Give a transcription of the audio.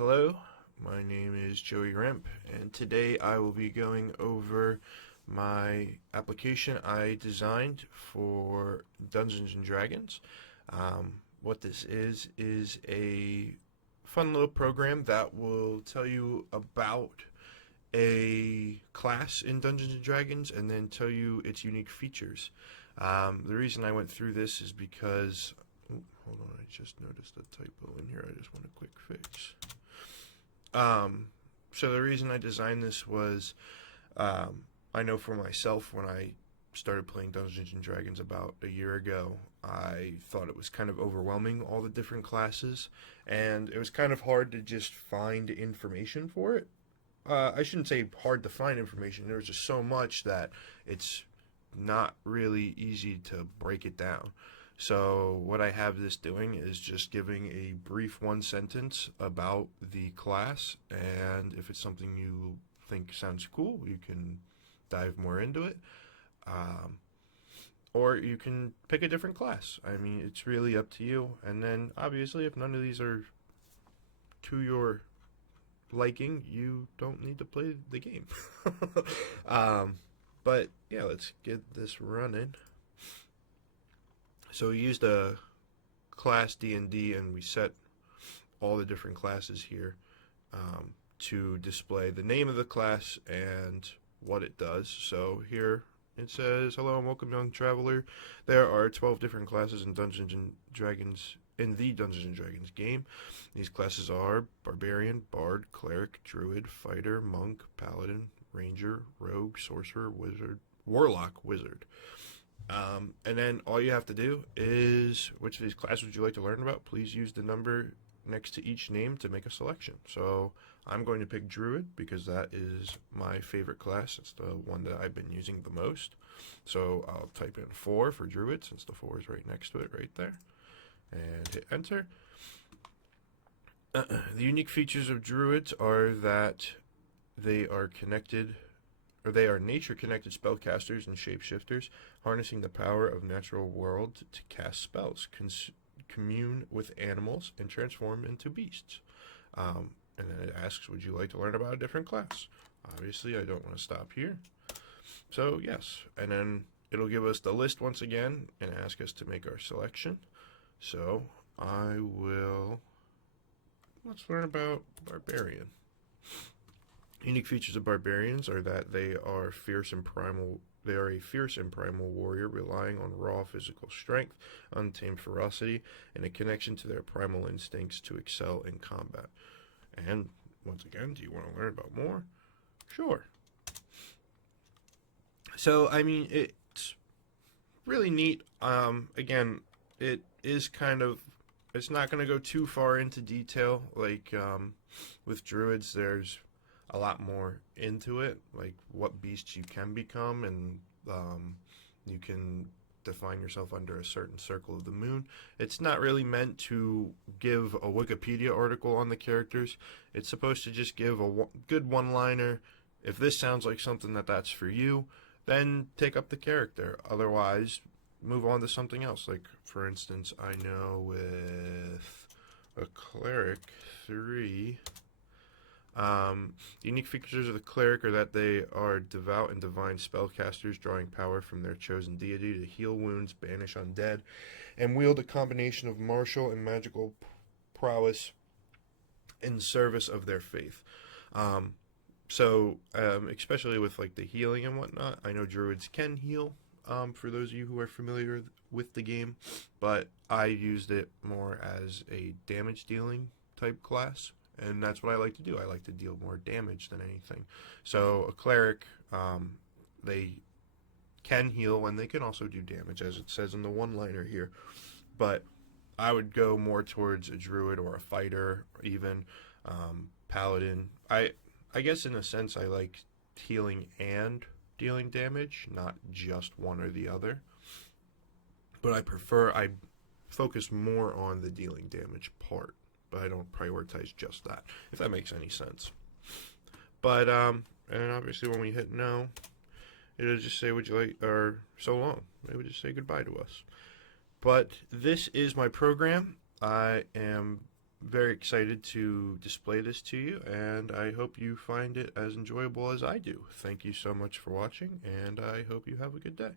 Hello, my name is Joey Remp, and today I will be going over my application I designed for Dungeons and Dragons. What this is a fun little program that will tell you about a class in Dungeons and Dragons and then tell you its unique features. The reason I went through this is because hold on, I just noticed a typo in here I just want a quick fix. So the reason I designed this was, I know for myself when I started playing Dungeons and Dragons about a year ago, I thought it was kind of overwhelming, all the different classes, and it was kind of hard to just find information for it. I shouldn't say hard to find information, there was just so much that it's not really easy to break it down. So what I have this doing is just giving a brief one sentence about the class, and if it's something you think sounds cool, you can dive more into it. Or you can pick a different class. I mean, it's really up to you. And then, obviously, if none of these are to your liking, you don't need to play the game. But, yeah, let's get this running. So we used a class D&D, and we set all the different classes here to display the name of the class and what it does. So here it says, "Hello and welcome, young traveler. There are 12 different classes in Dungeons and Dragons in the Dungeons and Dragons game. These classes are Barbarian, Bard, Cleric, Druid, Fighter, Monk, Paladin, Ranger, Rogue, Sorcerer, Wizard, Warlock, Wizard." And then all you have to do is, which of these classes would you like to learn about? Please use the number next to each name to make a selection. So I'm going to pick Druid because that is my favorite class. It's the one that I've been using the most. So I'll type in 4 for Druid since the 4 is right next to it right there. And hit enter. The unique features of Druids are that they are nature-connected spellcasters and shapeshifters, harnessing the power of natural world to cast spells, commune with animals, and transform into beasts. And then it asks, would you like to learn about a different class? Obviously, I don't want to stop here. So, yes. And then it'll give us the list once again and ask us to make our selection. So, let's learn about Barbarian. Unique features of barbarians are that they are a fierce and primal warrior relying on raw physical strength, untamed ferocity, and a connection to their primal instincts to excel in combat. And once again, do you want to learn about more? Sure. So, I mean, it's really neat. Again, it is it's not going to go too far into detail. Like, with druids, there's a lot more into it, like what beasts you can become, and you can define yourself under a certain circle of the moon. It's not really meant to give a Wikipedia article on the characters. It's supposed to just give a good one-liner. If this sounds like something that's for you, then take up the character. Otherwise, move on to something else. Like, for instance, I know with a Cleric 3... the unique features of the cleric are that they are devout and divine spellcasters, drawing power from their chosen deity to heal wounds, banish undead, and wield a combination of martial and magical prowess in service of their faith. Especially with like the healing and whatnot, I know druids can heal, for those of you who are familiar with the game, but I used it more as a damage dealing type class. And that's what I like to do. I like to deal more damage than anything. So a cleric, they can heal and they can also do damage, as it says in the one-liner here. But I would go more towards a druid or a fighter, or even paladin. I guess in a sense I like healing and dealing damage, not just one or the other. But I focus more on the dealing damage part. But I don't prioritize just that, if that makes any sense. But, and obviously when we hit no, it'll just say, would you like, or so long. It would just say goodbye to us. But this is my program. I am very excited to display this to you, and I hope you find it as enjoyable as I do. Thank you so much for watching, and I hope you have a good day.